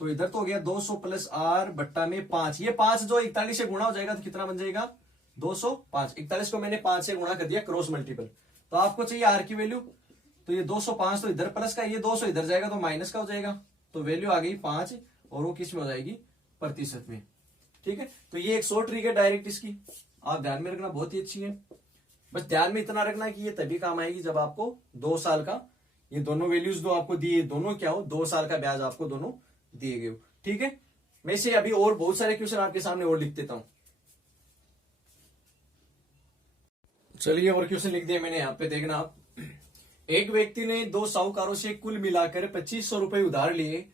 तो इधर तो हो गया 200 + आर बट्टा में 5। ये 5 जो 41 से गुणा हो जाएगा तो कितना बन जाएगा, 205। 41 को मैंने 5 से गुणा कर दिया, क्रॉस मल्टीपल। तो आपको चाहिए आर की वैल्यू, तो ये 205 तो इधर प्लस का, ये 200 इधर जाएगा तो माइनस का हो जाएगा, तो वैल्यू आ गई 5, और वो किस में हो जाएगी, प्रतिशत में, ठीक है। तो ये एक शॉर्ट ट्रिक है डायरेक्ट इसकी, आप ध्यान में रखना, बहुत ही अच्छी है। बस ध्यान में इतना रखना कि ये तभी काम आएगी जब आपको 2 साल का ये दोनों वैल्यूज जो आपको दिए, दोनों क्या हो, 2 साल का ब्याज आपको दोनों दिए गए हो, ठीक है। मैं से अभी और बहुत सारे क्वेश्चन आपके सामने और लिख देता हूं। चलिए और क्वेश्चन लिख दिया मैंने, यहाँ पे देखना आप। एक व्यक्ति ने 2 साहूकारों से कुल मिलाकर 2500 रुपए उधार लिए।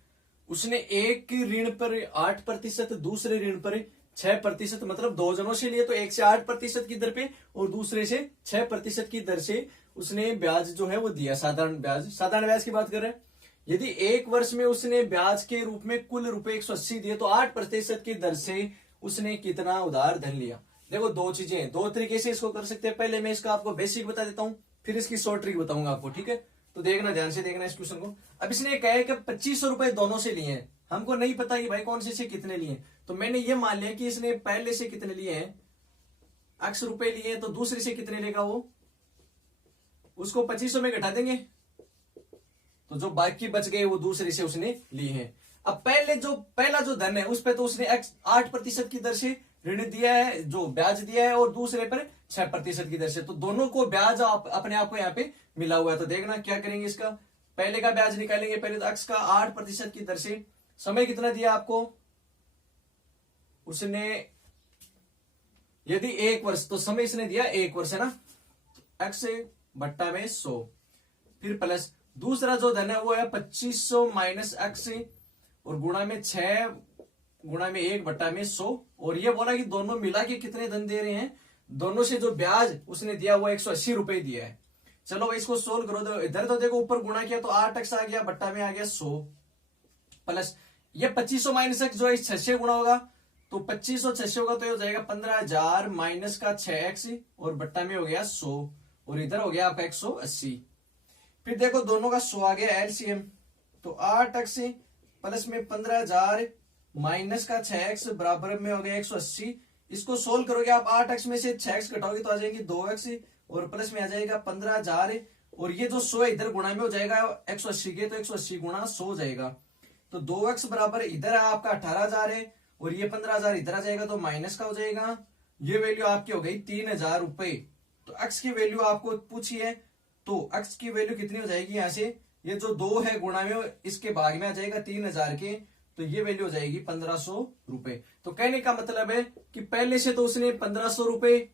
उसने एक ऋण पर 8%, दूसरे ऋण पर 6%, मतलब 2 जनों से लिए तो एक से 8% की दर पे और दूसरे से 6% की दर से उसने ब्याज जो है वो दिया, साधारण ब्याज। साधारण ब्याज की बात कर रहे हैं। यदि 1 वर्ष में उसने ब्याज के रूप में कुल रुपए 180 दिए तो 8% की दर से उसने कितना उधार धन लिया। देखो दो चीजें हैं, 2 तरीके से इसको कर सकते हैं। पहले मैं इसका आपको बेसिक बता देता हूं, फिर इसकी शॉर्ट ट्रिक बताऊंगा आपको, ठीक है। तो देखना, ध्यान से देखना इस क्वेश्चन को। अब इसने कहा है कि 2500 रुपए दोनों से लिए हैं, हमको नहीं पता कि भाई कौन से कितने लिए हैं, तो मैंने ये मान लिया कि इसने पहले से कितने लिए हैं, x रुपए लिए हैं, तो दूसरे से कितने लेगा वो, उसको 2500 में घटा देंगे, तो जो बाकी बच गए वो दूसरे से उसने लिए हैं। अब पहला जो धन है उस पर तो उसने 8% की दर से ऋण दिया है, जो ब्याज दिया है, और दूसरे पर 6% की दर से, तो दोनों को ब्याज अपने आप को यहाँ पे मिला हुआ है। तो देखना क्या करेंगे, इसका पहले का ब्याज निकालेंगे। पहले तो x का 8% की दर से, समय कितना दिया आपको उसने, यदि 1 वर्ष तो समय इसने दिया 1 वर्ष है ना, x बट्टा में 100, फिर प्लस दूसरा जो धन है वो है 2500 माइनस x और गुणा में 6 गुणा में 1 बट्टा में 100, और ये बोला कि दोनों मिला के कितने धन दे रहे हैं, दोनों से जो ब्याज उसने दिया वो 180 रुपए दिया है। चलो भाई इसको सोल्व करो, तो इधर तो देखो ऊपर गुणा किया तो 8x आ गया, बट्टा में आ गया 100, प्लस ये 2500 माइनस x जो है 6 से गुणा होगा, तो 2500 6 से होगा तो ये हो जाएगा 15000 माइनस का 6x और बट्टा में हो गया 100, और इधर हो गया आपका 180। फिर देखो दोनों का 100 आ गया एलसीएम, तो 8x प्लस में 15000 माइनस का 6x बराबर में हो गया 180। इसको सोल्व करोगे आप, 8x में से 6x घटाओगे तो आ जाएंगे 2x, और प्लस में आ जाएगा 15000, और ये जो 100 इधर गुणा में हो जाएगा 180 के, तो 180 गुणा 100 हो जाएगा, तो 2x बराबर इधर आपका 18000 है, और ये 15000 इधर आ जाएगा तो माइनस का हो जाएगा। ये वैल्यू आपकी हो गई 3000 रुपए। तो x की वैल्यू आपको पूछी है, तो x की वैल्यू कितनी हो जाएगी, यहां से ये जो 2 है गुणा में इसके भाग में आ जाएगा 3000 के, तो ये वैल्यू हो जाएगी 1500 रुपए। तो कहने का मतलब है कि पहले से तो उसने 1500 रुपए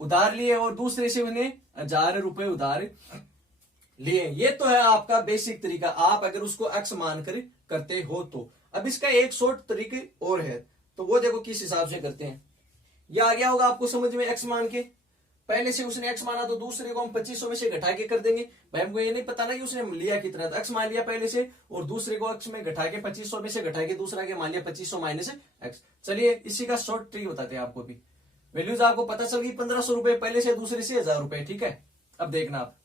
उधार लिए और दूसरे से उन्हें 1000 रुपए उधार लिए। ये तो है आपका बेसिक तरीका, आप अगर उसको x मानकर करते हो तो। अब इसका एक शॉर्ट तरीके और है, तो वो देखो किस हिसाब से करते हैं। ये आ गया होगा आपको समझ में, x मान के पहले से उसने x माना तो दूसरे को हम 2500 में से घटा के कर देंगे। भाई हमको ये नहीं पता ना कि उसने लिया कितना, तो x मान लिया पहले से, और दूसरे को x में घटा के 2500 में से घटा के दूसरा के मान लिया 2500 माइनस x। चलिए इसी का शॉर्ट ट्रिक बताते हैं आपको भी। वैल्यूज आपको पता चल गई, 1500 रुपए पहले से, दूसरे से 1000 रुपए, ठीक है। अब देखना आप,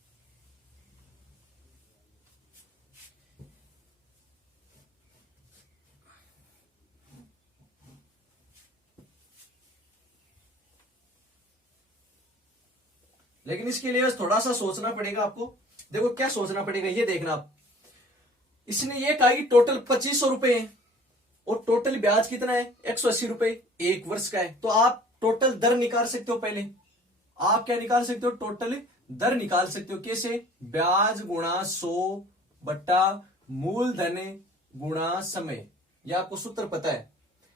लेकिन इसके लिए थोड़ा सा सोचना पड़ेगा आपको। देखो क्या सोचना पड़ेगा, ये देखना आप। इसने ये कहा कि टोटल 2500 रुपए है और टोटल ब्याज कितना है 180 रुपए, 1 वर्ष का है, तो आप टोटल दर निकाल सकते हो। पहले आप क्या निकाल सकते हो, टोटल दर निकाल सकते हो। कैसे, ब्याज गुणा 100 बट्टा मूलधन गुणा समय, यह आपको सूत्र पता है।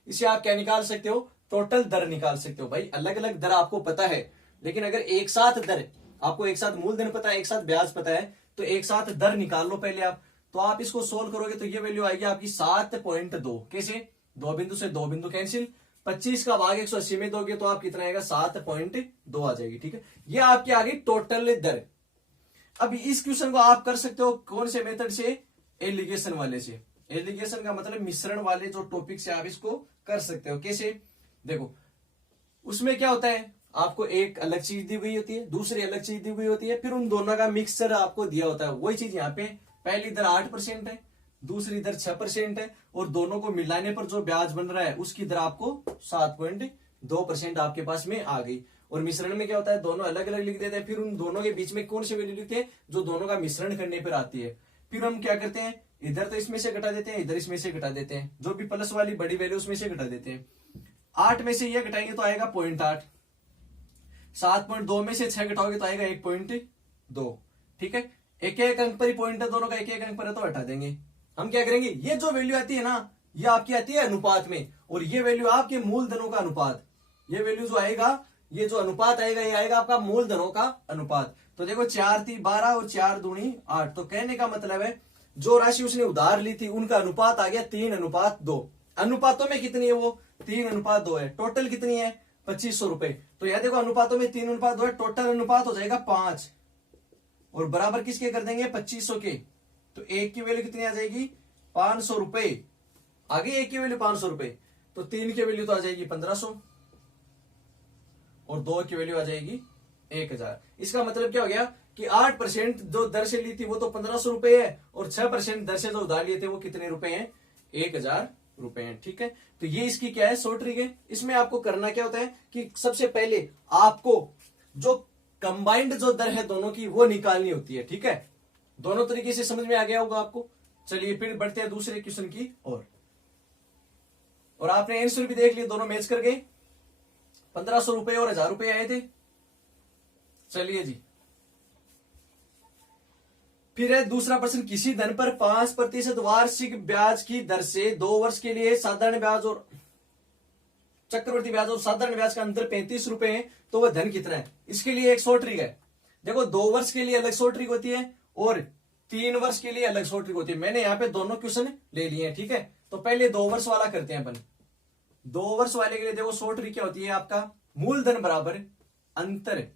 इसे आप क्या निकाल सकते हो, टोटल दर निकाल सकते हो। भाई अलग अलग दर आपको पता है, लेकिन अगर एक साथ दर, आपको एक साथ मूलधन पता है, एक साथ ब्याज पता है, तो एक साथ दर निकाल लो पहले आप। तो आप इसको सोल्व करोगे तो ये वैल्यू आएगी आपकी 7.2। कैसे? दो बिंदु से दो बिंदु कैंसिल, 25 का भाग 180 में दोगे तो आप कितना आएगा? 7.2 आ जाएगी। ठीक है, ये आपकी आ गई टोटल दर। अब इस क्वेश्चन को आप कर सकते हो कौन से मेथड से? एलिगेशन वाले से। एलिगेशन का मतलब मिश्रण वाले जो टॉपिक से आप इसको कर सकते हो। कैसे? देखो, उसमें क्या होता है, आपको एक अलग चीज दी हुई होती है, दूसरी अलग चीज दी हुई होती है, फिर उन दोनों का मिक्सचर आपको दिया होता है। वही चीज यहाँ पे पहली दर 8% है, दूसरी दर 6% है, और दोनों को मिलाने पर जो ब्याज बन रहा है उसकी दर आपको 7.2% आपके पास में आ गई। और मिश्रण में क्या होता है, दोनों अलग अलग लिख देते हैं, फिर उन दोनों के बीच में कौन सी वैल्यू लिखते हैं? जो दोनों का मिश्रण करने पर आती है। फिर हम क्या करते हैं, इधर तो इसमें से घटा देते हैं, इधर इसमें से घटा देते हैं, जो भी प्लस वाली बड़ी वैल्यू उसमें से घटा देते हैं। 8 में से ये घटाएंगे तो आएगा 0.8, 7.2 में से 6 घटाओगे तो आएगा 1.2। ठीक है, एक एक अंक पर ही पॉइंट है, दोनों का एक एक अंक पर है तो हटा देंगे। हम क्या करेंगे, ये जो वैल्यू आती है ना, ये आपकी आती है अनुपात में, और ये वैल्यू आपके मूलधनों का अनुपात। ये वैल्यू जो आएगा, ये जो अनुपात आएगा, ये आएगा आपका मूलधनों का अनुपात। तो देखो 4 × 3 = 12 और 4 × 2 = 8। तो कहने का मतलब है जो राशि उसने उधार ली थी उनका अनुपात आ गया 3:2। अनुपातों में कितनी है वो? 3:2 है। टोटल कितनी है? 2500 रुपए। तो यह देखो अनुपातों में 3:2 है, टोटल अनुपात हो जाएगा 5, और बराबर किसके कर देंगे? 2500 के। तो एक की वैल्यू कितनी आ जाएगी? 500 रुपए। आगे एक की वैल्यू 500 रुपए, तो 3 की वैल्यू तो आ जाएगी 1500, और 2 की वैल्यू आ जाएगी 1000। इसका मतलब क्या हो गया कि 8% जो दर से ली थी वो तो 1500 रुपए है, और 6% दर से जो उधार लिए थे वो कितने रुपए हैं? 1000 रुपए हैं। ठीक है, तो ये इसकी क्या है? शॉर्ट ट्रिक है। इसमें आपको करना क्या होता है कि सबसे पहले आपको जो कंबाइंड जो दर है दोनों की वो निकालनी होती है। ठीक है, दोनों तरीके से समझ में आ गया होगा आपको। चलिए फिर बढ़ते हैं दूसरे क्वेश्चन की और आपने आंसर भी देख लिया, दोनों मैच कर गए। 1500 रुपए और 1000 रुपए आए थे। चलिए जी, फिर है दूसरा प्रश्न। किसी धन पर 5% वार्षिक ब्याज की दर से 2 वर्ष के लिए साधारण ब्याज और चक्रवर्ती ब्याज और साधारण ब्याज का अंतर 35 रुपए है, तो वह धन कितना है? इसके लिए एक शॉर्ट ट्रिक है। देखो 2 वर्ष के लिए अलग शॉर्ट ट्रिक होती है और 3 वर्ष के लिए अलग शॉर्ट ट्रिक होती है। मैंने यहाँ पे दोनों क्वेश्चन ले लिए हैं। ठीक है, तो पहले 2 वर्ष वाला करते हैं अपन। 2 वर्ष वाले के लिए देखो शॉर्ट ट्रिक क्या होती है, आपका मूलधन बराबर अंतर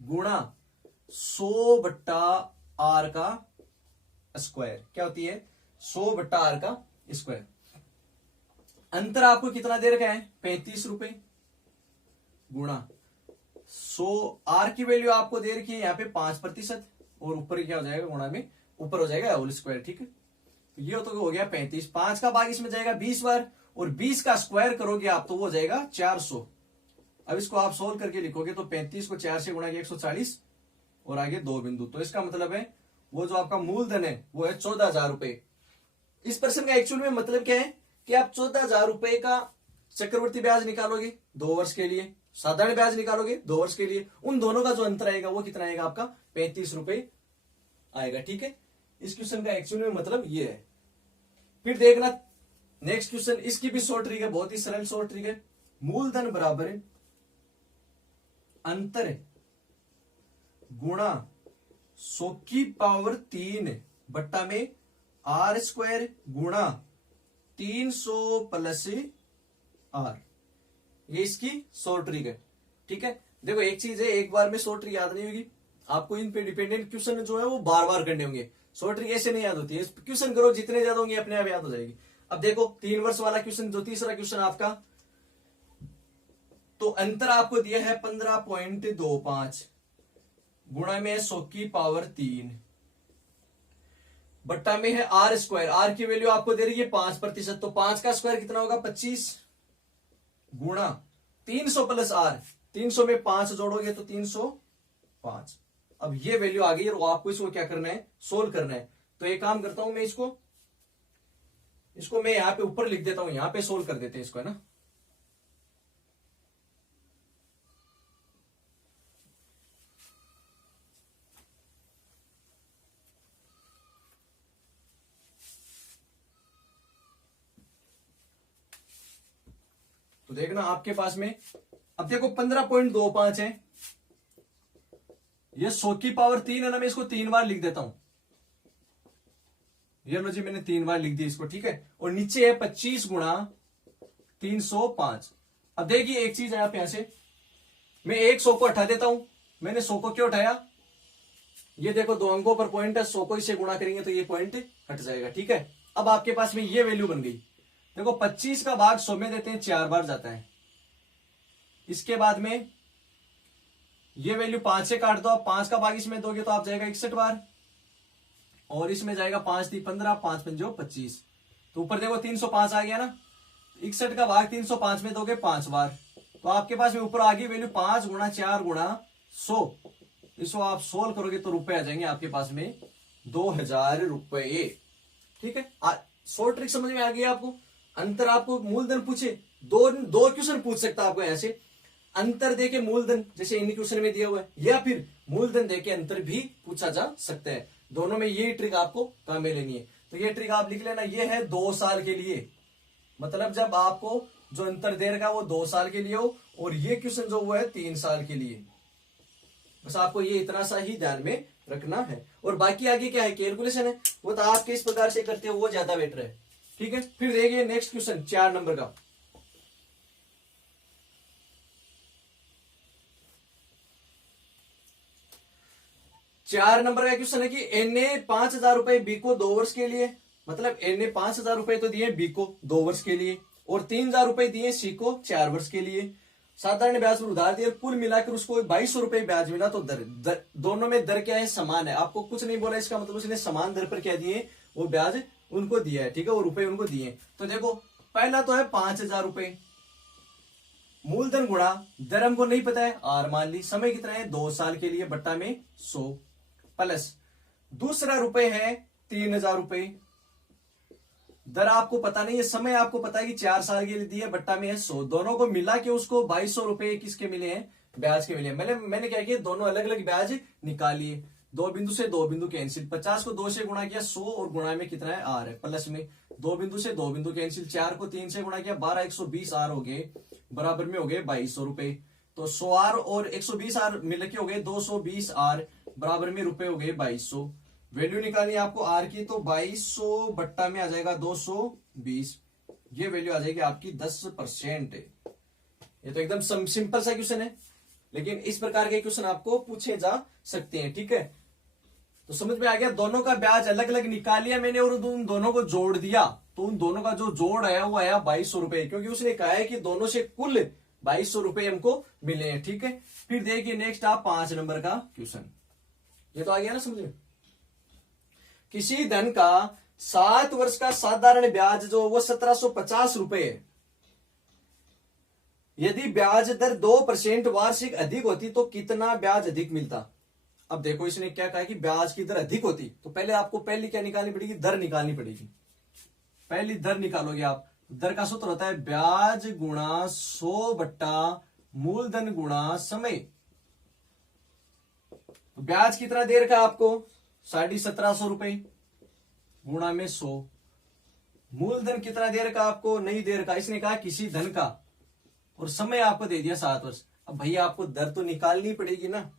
गुणा 100/r का स्क्वायर। क्या होती है? 100/r का स्क्वायर। अंतर आपको कितना दे रखा है? 35 रुपए गुणा 100। आर की वैल्यू आपको दे रखी है यहाँ पे 5%, और ऊपर क्या हो जाएगा? गुणा में ऊपर हो जाएगा होल स्क्वायर। ठीक है, तो ये तो हो गया 35। 5 का भाग इसमें जाएगा 20 बार, और 20 का स्क्वायर करोगे आप तो वो जाएगा 400। अब इसको आप सोल्व करके लिखोगे तो 35 को 4 से गुणा किया 140, और आगे 2 बिंदु। तो इसका मतलब है वो जो आपका मूलधन है वो है 14,000 रुपए। इस प्रश्न का एक्चुअल में मतलब क्या है कि आप 14,000 रुपए का चक्रवर्ती ब्याज निकालोगे 2 वर्ष के लिए, साधारण ब्याज निकालोगे 2 वर्ष के लिए, उन दोनों का जो अंतर आएगा वो कितना आएगा? आपका 35 रुपए आएगा। ठीक है, इस क्वेश्चन का एक्चुअल में मतलब ये है। फिर देखना नेक्स्ट क्वेश्चन, इसकी भी शॉर्ट ट्रिक है, बहुत ही सरल शॉर्ट ट्रिक है। मूलधन बराबर अंतर गुणा 100³ बट्टा में r² गुणा 300 + r। ये इसकी शॉर्ट ट्रिक है। ठीक है, देखो एक चीज है, एक बार में शॉर्ट ट्रिक याद नहीं होगी आपको। इन पे डिपेंडेंट क्वेश्चन जो है वो बार बार करने होंगे। शॉर्ट ट्रिक ऐसे नहीं याद होती है। क्वेश्चन करो जितने ज्यादा होंगे अपने आप याद हो जाएगी। अब देखो 3 वर्ष वाला क्वेश्चन, जो तीसरा क्वेश्चन आपका, तो अंतर आपको दिया है 15.25 गुणा में 100³ बट्टा में है r²। r की वैल्यू आपको दे रही है 5%, तो 5 का स्क्वायर कितना होगा? 25 गुणा 300 + r। 300 में 5 जोड़ोगे तो 305। अब ये वैल्यू आ गई और आपको इसको क्या करना है? सोल्व करना है। तो एक काम करता हूं मैं, इसको मैं यहां पे ऊपर लिख देता हूं, यहां पे सोल्व कर देते हैं इसको, है ना। तो देखना आपके पास में अब देखो 15.25 है, ये 100 की पावर 3 है ना, मैं इसको 3 बार लिख देता हूं। ये लो जी, मैंने 3 बार लिख दिया इसको, ठीक है। और नीचे है 25 गुणा 305। अब देखिए एक चीज है आप यहां से, मैं एक 100 को हटा देता हूं। मैंने 100 को क्यों उठाया, ये देखो 2 अंकों पर पॉइंट है, 100 को इसे गुणा करेंगे तो ये पॉइंट हट जाएगा, ठीक है। अब आपके पास में ये वैल्यू बन गई। देखो 25 का भाग 100 में देते हैं 4 बार जाता है। इसके बाद में ये वैल्यू 5 से काट दो, आप 5 का भाग इसमें दोगे तो आप जाएगा 61 बार, और इसमें जाएगा 5 × 15, 5 × 5 = 25। तो ऊपर देखो 305 आ गया ना, 61 का भाग 305 में दोगे 5 बार, तो आपके पास में ऊपर आ गई वैल्यू 5 × 4 × 100। इसको आप सोल्व करोगे तो रुपए आ जाएंगे आपके पास में 2000 रुपए, ठीक है। शॉर्ट ट्रिक समझ में आ गई आपको। अंतर आपको मूलधन पूछे, दो क्वेश्चन पूछ सकता है आपको ऐसे, अंतर देके मूलधन जैसे इन क्वेश्चन में दिया हुआ है, या फिर मूलधन देके अंतर भी पूछा जा सकता है। दोनों में ये ट्रिक आपको काम में लेनी है। तो ये ट्रिक आप लिख लेना, ये है 2 साल के लिए, मतलब जब आपको जो अंतर दे रखा वो 2 साल के लिए हो, और ये क्वेश्चन जो हुआ है 3 साल के लिए। बस आपको ये इतना सा ही ध्यान में रखना है, और बाकी आगे क्या है कैलकुलेशन है, वो तो आप किस प्रकार से करते हो वो ज्यादा बेटर है, ठीक है। फिर देखिए नेक्स्ट क्वेश्चन 4 नंबर का। चार नंबर का क्वेश्चन है कि एन ने 5000 रुपए बी को 2 वर्ष के लिए, मतलब एन ने 5000 रुपए तो दिए बी को 2 वर्ष के लिए, और 3000 रुपए दिए सी को 4 वर्ष के लिए। साधारण ब्याज पर उधार दिया, कुल मिलाकर उसको 2200 रुपए ब्याज मिला। तो दर दोनों में दर क्या है, समान है। आपको कुछ नहीं बोला, इसका मतलब उसने समान दर पर क्या दिए, वो ब्याज उनको दिया है, ठीक है, वो रुपए उनको दिए। तो देखो पहला तो है 5000 रुपए, मूलधन गुणा दर हमको नहीं पता है आर मान ली, समय कितना है 2 साल के लिए, बट्टा में 100, प्लस दूसरा रुपए है 3000 रुपए, दर आपको पता नहीं है, समय आपको पता है कि 4 साल के लिए दिया, बट्टा में है 100। दोनों को मिला के उसको 2200 रुपए किसके मिले हैं, ब्याज के मिले हैं। मैंने क्या किया, दोनों अलग अलग ब्याज निकालिए, 2 बिंदु से 2 बिंदु कैंसिल, 50 को 2 से गुणा किया 100, और गुणा में कितना है आर है, प्लस में 2 बिंदु से 2 बिंदु कैंसिल, 4 को 3 से गुणा किया 12, 120 आर हो गए, बराबर में हो गए 2200 रुपए। तो 100 आर और 120 आर मिल के हो गए 220 आर, बराबर में रुपए हो गए 2200। वैल्यू निकालनी आपको आर की, तो 2200 बट्टा में आ जाएगा 220, ये वैल्यू आ जाएगी आपकी 10%। ये तो एकदम सिंपल सा क्वेश्चन है, लेकिन इस प्रकार के क्वेश्चन आपको पूछे जा सकते हैं, ठीक है। तो समझ में आ गया, दोनों का ब्याज अलग अलग निकाल लिया मैंने, और उन दोनों को जोड़ दिया, तो उन दोनों का जो जोड़ आया वो आया 2200 रुपए, क्योंकि उसने कहा है कि दोनों से कुल 2200 रुपए हमको मिले हैं, ठीक है। फिर देखिए नेक्स्ट आप 5 नंबर का क्वेश्चन, ये तो आ गया ना समझ में। किसी धन का 7 वर्ष का साधारण ब्याज जो वो 1750 रुपए है, यदि ब्याज दर 2% वार्षिक अधिक होती तो कितना ब्याज अधिक मिलता। अब देखो इसने क्या कहा कि ब्याज की दर अधिक होती, तो पहले आपको पहली क्या निकालनी पड़ेगी, दर निकालनी पड़ेगी। पहली दर निकालोगे आप, दर का सूत्र होता है ब्याज गुणा 100 बट्टा मूलधन गुणा समय। तो ब्याज कितना देर का आपको 1750 रुपए, गुणा में 100, मूलधन कितना देर का आपको नहीं देर का, इसने कहा किसी धन का, और समय आपको दे दिया 7 वर्ष। अब भैया आपको दर तो निकालनी पड़ेगी ना,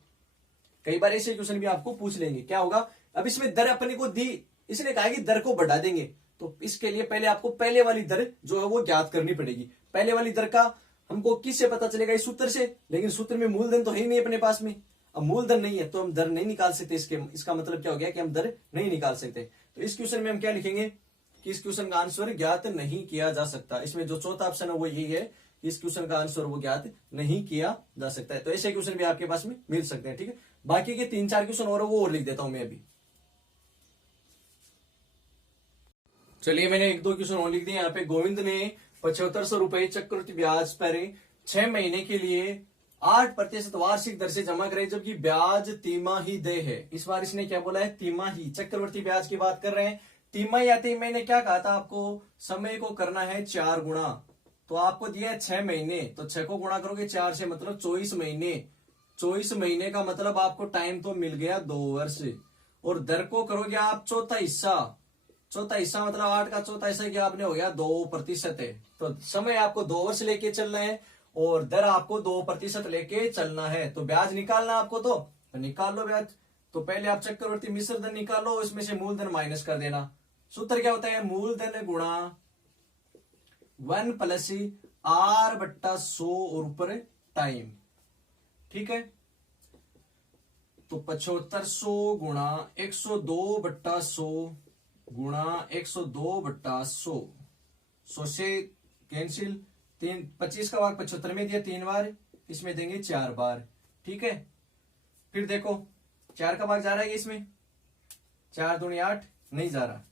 कई बार ऐसे क्वेश्चन भी आपको पूछ लेंगे। क्या होगा, अब इसमें दर अपने को दी, इसने कहा कि दर को बढ़ा देंगे, तो इसके लिए पहले आपको पहले वाली दर जो है वो ज्ञात करनी पड़ेगी। पहले वाली दर का हमको किससे पता चलेगा, इस सूत्र से, लेकिन सूत्र में मूलधन तो है ही नहीं अपने पास में। अब मूलधन नहीं है तो हम दर नहीं निकाल सकते, इसका मतलब क्या हो गया कि हम दर नहीं निकाल सकते। तो इस क्वेश्चन में हम क्या लिखेंगे कि इस क्वेश्चन का आंसर ज्ञात नहीं किया जा सकता। इसमें जो चौथा ऑप्शन है वो यही है, इस क्वेश्चन का आंसर वो ज्ञात नहीं किया जा सकता है। तो ऐसे क्वेश्चन भी आपके पास में मिल सकते हैं, ठीक है। बाकी के 3-4 क्वेश्चन और वो और लिख देता हूं मैं अभी। चलिए मैंने 1-2 क्वेश्चन और लिख दिए यहाँ पे। गोविंद ने 7500 रुपए चक्रवृद्धि ब्याज पर 6 महीने के लिए 8% वार्षिक दर से जमा करे, जबकि ब्याज तिमाही दे है। इस बार इसने क्या बोला है, तिमाही, चक्रवृद्धि ब्याज की बात कर रहे हैं। तिमाही आते ही मैंने क्या कहा था आपको, समय को करना है 4 गुणा, तो आपको दिया है 6 महीने, तो 6 को गुणा करोगे 4 से, मतलब 24 महीने। 24 महीने का मतलब आपको टाइम तो मिल गया 2 वर्ष, और दर को करोगे आप चौथा हिस्सा, चौथा हिस्सा मतलब 8 का चौथा हिस्सा क्या आपने हो गया 2%। तो समय आपको 2 वर्ष लेके चलना है, और दर आपको 2% लेके चलना है। तो ब्याज निकालना आपको, तो निकाल लो ब्याज। तो पहले आप चक्रवर्ती मिश्र धन निकालो, इसमें से मूलधन माइनस कर देना। सूत्र क्या होता है, मूलधन गुणा 1 प्लस R/100 और ऊपर टाइम। ठीक है, तो 7500 गुणा 102/100 गुणा 102/100, 100 से कैंसिल, 25 का भाग 75 में दिया 3 बार, इसमें देंगे 4 बार। ठीक है, फिर देखो 4 का भाग जा रहा है इसमें, 4 दूनी 8 नहीं जा रहा।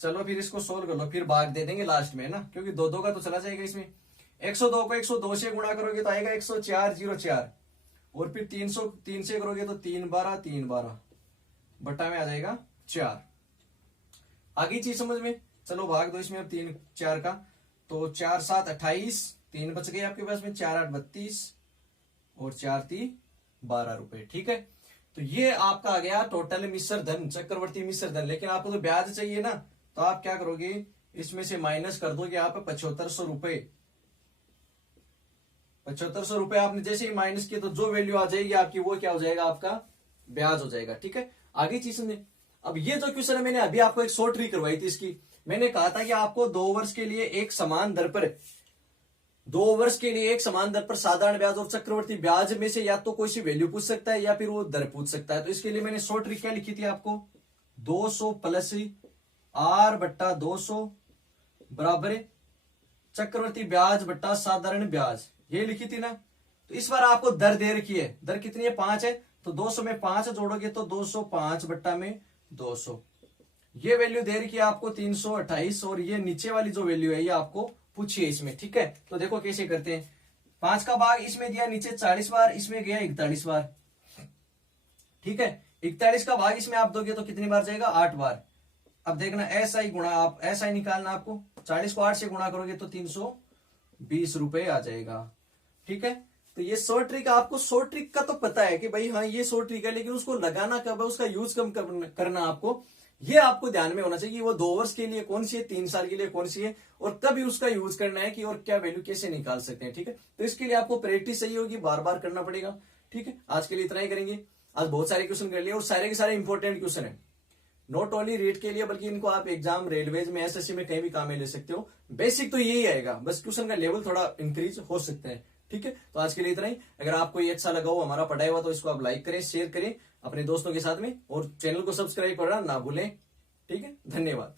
चलो फिर इसको सोल्व कर लो, फिर भाग दे देंगे लास्ट में ना, क्योंकि 2 का तो चला जाएगा इसमें। 102 को 102 से गुणा करोगे तो आएगा 10404, और फिर 303 से करोगे तो 3 12 बट्टा में आ जाएगा 4। आगे चीज समझ में, चलो भाग दो इसमें अब 3 4 का, तो 4 7 28, 3 बच गए आपके पास में, 4 8 32 और 4 3 12 रुपए। ठीक है, तो ये आपका आ गया टोटल मिश्र धन, चक्रवर्ती मिश्र धन। लेकिन आपको तो ब्याज चाहिए ना, तो आप क्या करोगे, इसमें से माइनस कर दोगे आप 7500 रुपए। 7500 रुपए आपने जैसे ही माइनस किया तो जो वैल्यू आ जाएगी आपकी, वो क्या हो जाएगा, आपका ब्याज हो जाएगा। ठीक है, आगे चीज समझे। अब ये जो क्वेश्चन है, मैंने अभी आपको एक शॉर्ट ट्रिक करवाई थी इसकी। मैंने कहा था कि आपको 2 वर्ष के लिए एक समान दर पर, 2 वर्ष के लिए एक समान दर पर साधारण ब्याज और चक्रवर्ती ब्याज में से या तो कोई सी वैल्यू पूछ सकता है या फिर वो दर पूछ सकता है। तो इसके लिए मैंने शॉर्ट ट्रिक क्या लिखी थी आपको, 200 प्लस R/200 बराबर चक्रवर्ती ब्याज बट्टा साधारण ब्याज, ये लिखी थी ना। तो इस बार आपको दर दे रखी है, दर कितनी है, 5 है, तो 200 में 5 जोड़ोगे तो 205 बट्टा में 200। ये वैल्यू दे रखी है आपको 328, और ये नीचे वाली जो वैल्यू है ये आपको पूछिए इसमें। ठीक है, तो देखो कैसे करते हैं। 5 का भाग इसमें दिया नीचे 40 बार, इसमें गया 41 बार। ठीक है, 41 का भाग इसमें आप दोगे तो कितनी बार जाएगा, 8 बार। अब देखना ऐसा ही गुणा, आप ऐसा ही निकालना आपको, 40 को 8 से गुणा करोगे तो 320 रुपए आ जाएगा। ठीक है, तो ये शॉर्ट ट्रिक, आपको शॉर्ट ट्रिक का तो पता है कि भाई हाँ ये शॉर्ट ट्रिक है, लेकिन उसको लगाना कब है, उसका यूज कम करना आपको, ये आपको ध्यान में होना चाहिए कि वो 2 वर्ष के लिए कौन सी है, 3 साल के लिए कौन सी है, और कब उसका यूज करना है कि, और क्या वैल्यू कैसे निकाल सकते हैं। ठीक है, तो इसके लिए आपको प्रैक्टिस चाहिए होगी, बार बार करना पड़ेगा। ठीक है, आज के लिए इतना ही करेंगे। आज बहुत सारे क्वेश्चन कर लिए, और सारे के सारे इंपॉर्टेंट क्वेश्चन है, नॉट ओनली रीड के लिए, बल्कि इनको आप एग्जाम, रेलवेज में, एसएससी में कहीं भी काम में ले सकते हो। बेसिक तो यही आएगा, बस क्वेश्चन का लेवल थोड़ा इंक्रीज हो सकता है। ठीक है, तो आज के लिए इतना ही। अगर आपको ये अच्छा लगा हो हमारा पढ़ाई हुआ, तो इसको आप लाइक करें, शेयर करें अपने दोस्तों के साथ में, और चैनल को सब्सक्राइब करना ना भूलें। ठीक है, धन्यवाद।